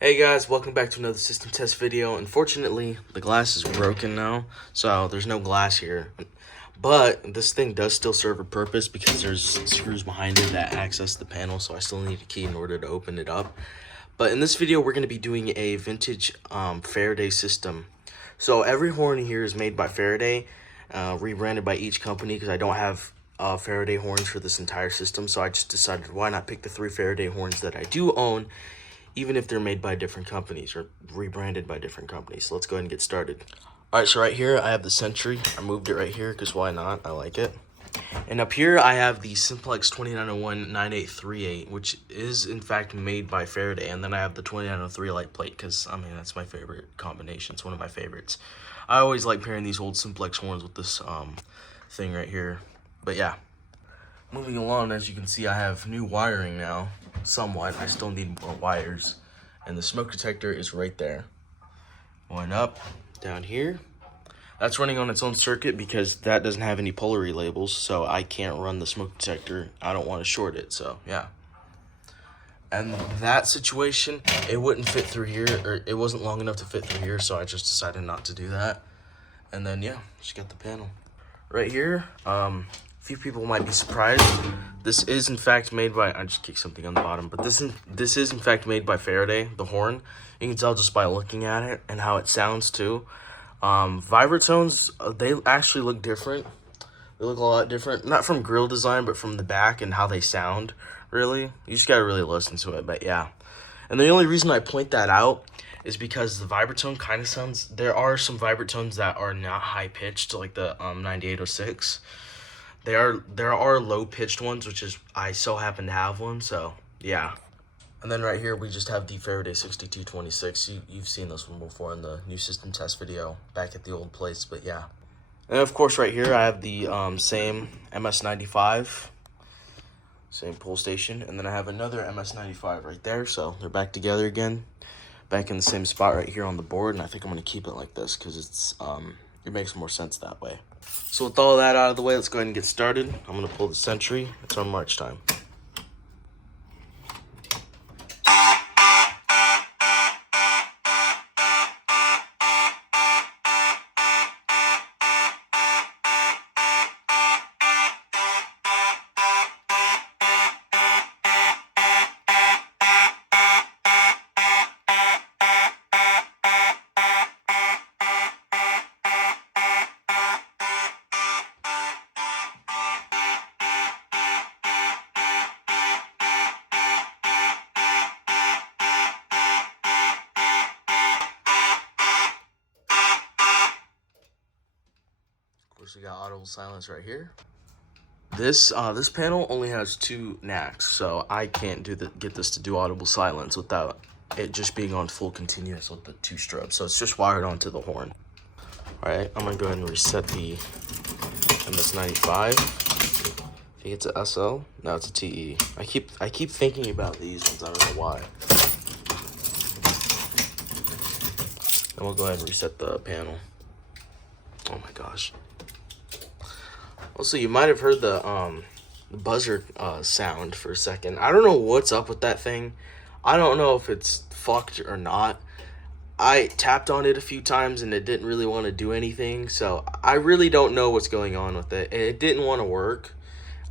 Hey guys, welcome back to another system test video. Unfortunately, the glass is broken now, so there's no glass here. But this thing does still serve a purpose because there's screws behind it that access the panel, so I still need a key in order to open it up. But in this video, we're going to be doing a vintage Faraday system. So every horn here is made by Faraday, rebranded by each company because I don't have Faraday horns for this entire system. So I just decided why not pick the 3 Faraday horns that I do own, even if they're made by different companies or rebranded by different companies. So let's go ahead and get started. All right, so right here I have the Sentry. I moved it right here because why not? I like it. And up here I have the Simplex 2901 9838, which is in fact made by Faraday. And then I have the 2903 light plate because, I mean, that's my favorite combination. It's one of my favorites. I always like pairing these old Simplex horns with this thing right here. But yeah, moving along, as you can see, I have new wiring now, somewhat. I still need more wires. And the smoke detector is right there. One up, down here. That's running on its own circuit because that doesn't have any polarity labels, so I can't run the smoke detector. I don't want to short it, so yeah. And that situation, it wouldn't fit through here, or it wasn't long enough to fit through here, so I just decided not to do that. And then yeah, just got the panel. Right here, a few people might be surprised. This is in fact made by, I just kicked something on the bottom, but this is in fact made by Faraday, the horn. You can tell just by looking at it and how it sounds too. Vibratones, they actually look different. They look a lot different, not from grill design, but from the back and how they sound, really. You just gotta really listen to it, but yeah. And the only reason I point that out is because the vibratone kind of sounds, there are some vibratones that are not high pitched, like the 9806. There are low pitched ones, which is, I so happen to have one, so yeah. And then right here we just have the Faraday 6226. You've seen this one before in the new system test video back at the old place, but yeah. And of course right here I have the same MS95, same pull station, and then I have another MS95 right there, so they're back together again, back in the same spot right here on the board, and I think I'm going to keep it like this because it's it makes more sense that way. So with all that out of the way, let's go ahead and get started. I'm going to pull the Sentry. It's on march time. Of course, we got audible silence right here. This panel only has 2 knacks, so I can't get this to do audible silence without it just being on full continuous with the 2 strobes. So it's just wired onto the horn. All right, I'm gonna go ahead and reset the MS95. I think it's a SL. No, it's a TE. I keep thinking about these ones. I don't know why. And we'll go ahead and reset the panel. Oh my gosh. Also, you might have heard the buzzer sound for a second. I don't know what's up with that thing. I don't know if it's fucked or not. I tapped on it a few times and it didn't really want to do anything, so I really don't know what's going on with it. And it didn't want to work.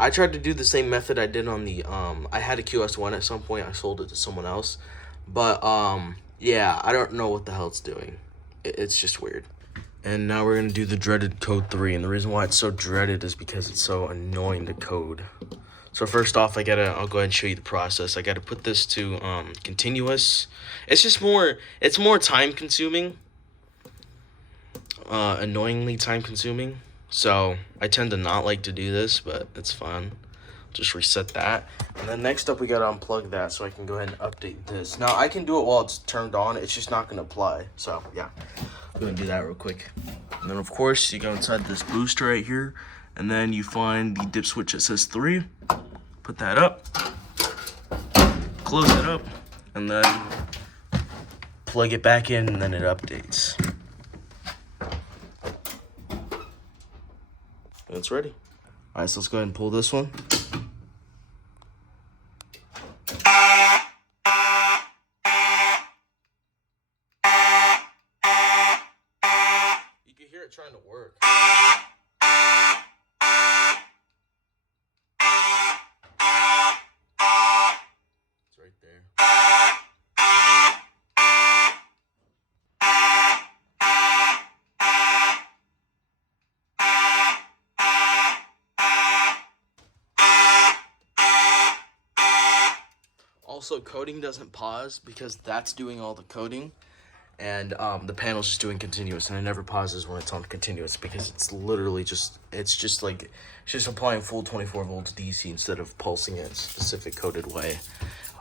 I tried to do the same method I did on the I had a QS1 at some point. I sold it to someone else, but yeah, I don't know what the hell it's doing. It's just weird. And now we're going to do the dreaded code 3. And the reason why it's so dreaded is because it's so annoying to code. So first off, I'll go ahead and show you the process. I got to put this to continuous. It's more time consuming. Annoyingly time consuming. So I tend to not like to do this, but it's fun. Just reset that. And then next up, we got to unplug that so I can go ahead and update this. Now, I can do it while it's turned on. It's just not going to apply. So yeah. I'm gonna do that real quick. And then of course you go inside this booster right here, and then you find the dip switch that says 3. Put that up, close it up, and then plug it back in, and then it updates. And it's ready. All right, so let's go ahead and pull this one. started trying to work. It's right there. Also, coding doesn't pause because that's doing all the coding, and the panel's just doing continuous, and it never pauses when it's on continuous because it's literally just applying full 24 volts DC instead of pulsing it in a specific coded way.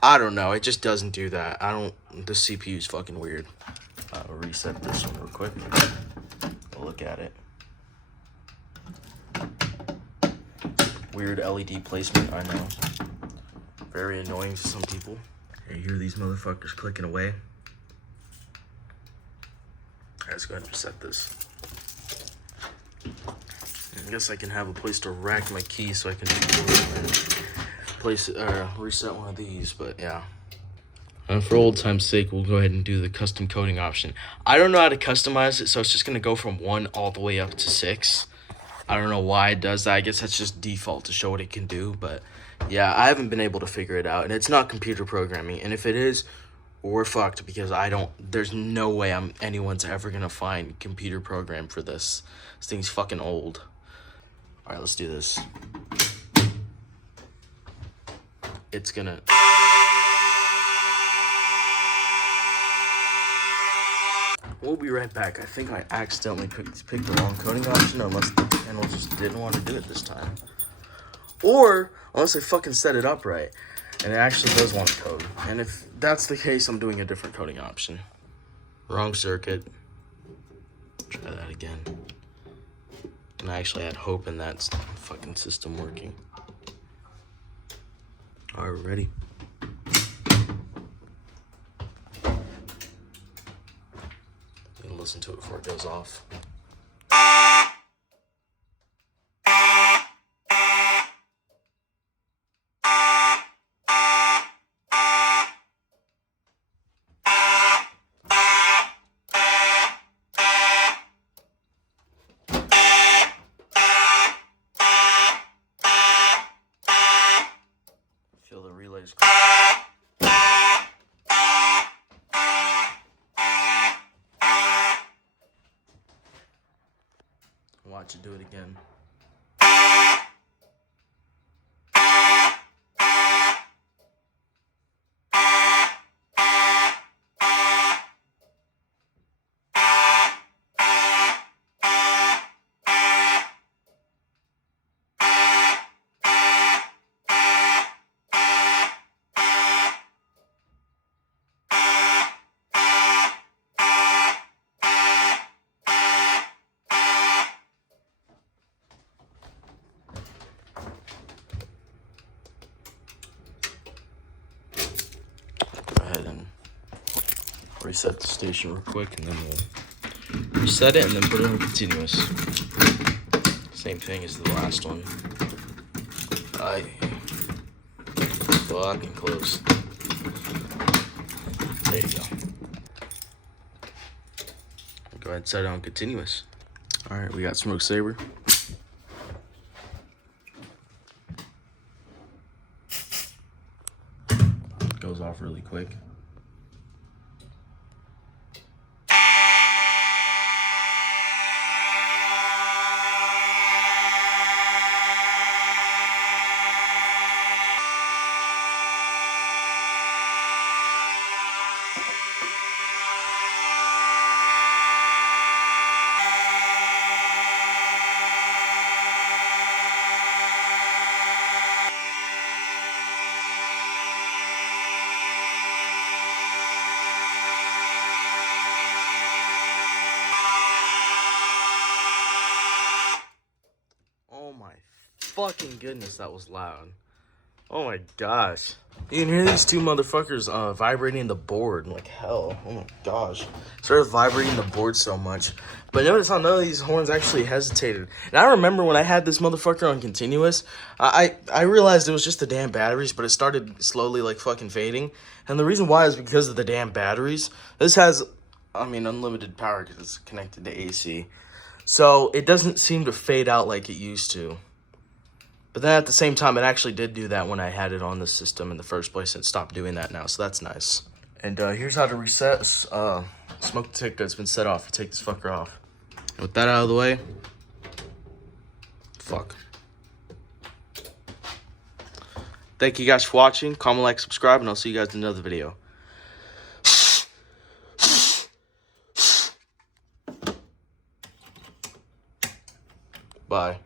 I don't know, it just doesn't do that. The CPU is fucking weird. I'll reset this one real quick. Look at it. Weird LED placement, I know. Very annoying to some people. You hear these motherfuckers clicking away. Alright, let's go ahead and reset this. I guess I can have a place to rack my keys so I can reset one of these, but yeah. And for old time's sake, we'll go ahead and do the custom coding option. I don't know how to customize it, so it's just gonna go from 1 all the way up to 6. I don't know why it does that. I guess that's just default to show what it can do, but yeah, I haven't been able to figure it out, and it's not computer programming, and if it is, we're fucked because there's no way anyone's ever gonna find computer program for this. This thing's fucking old. All right, let's do this. It's gonna... We'll be right back. I think I accidentally picked the wrong coding option, unless the panel just didn't want to do it this time. Or unless I fucking set it up right, and it actually does want to code. And if that's the case, I'm doing a different coding option. Wrong circuit. Try that again. And I actually had hope in that fucking system working. All right, ready? Listen to it before it goes off. Feel the relays. Watch it do it again. Reset the station real quick, and then we'll reset it and then put it on continuous. Same thing as the last one. Fucking close. There you go. Go ahead and set it on continuous. Alright, we got Smoke Saber. Goes off really quick. Fucking goodness, that was loud. Oh my gosh. You can hear these two motherfuckers vibrating the board like hell. Oh my gosh. Started vibrating the board so much. But notice how none of these horns actually hesitated. And I remember when I had this motherfucker on continuous, I realized it was just the damn batteries, but it started slowly like fucking fading. And the reason why is because of the damn batteries. This has, unlimited power because it's connected to AC. So it doesn't seem to fade out like it used to. But then at the same time, it actually did do that when I had it on the system in the first place. It stopped doing that now, so that's nice. And here's how to reset. Smoke detector that's been set off. You take this fucker off. And with that out of the way, fuck. Thank you guys for watching. Comment, like, subscribe, and I'll see you guys in another video. Bye.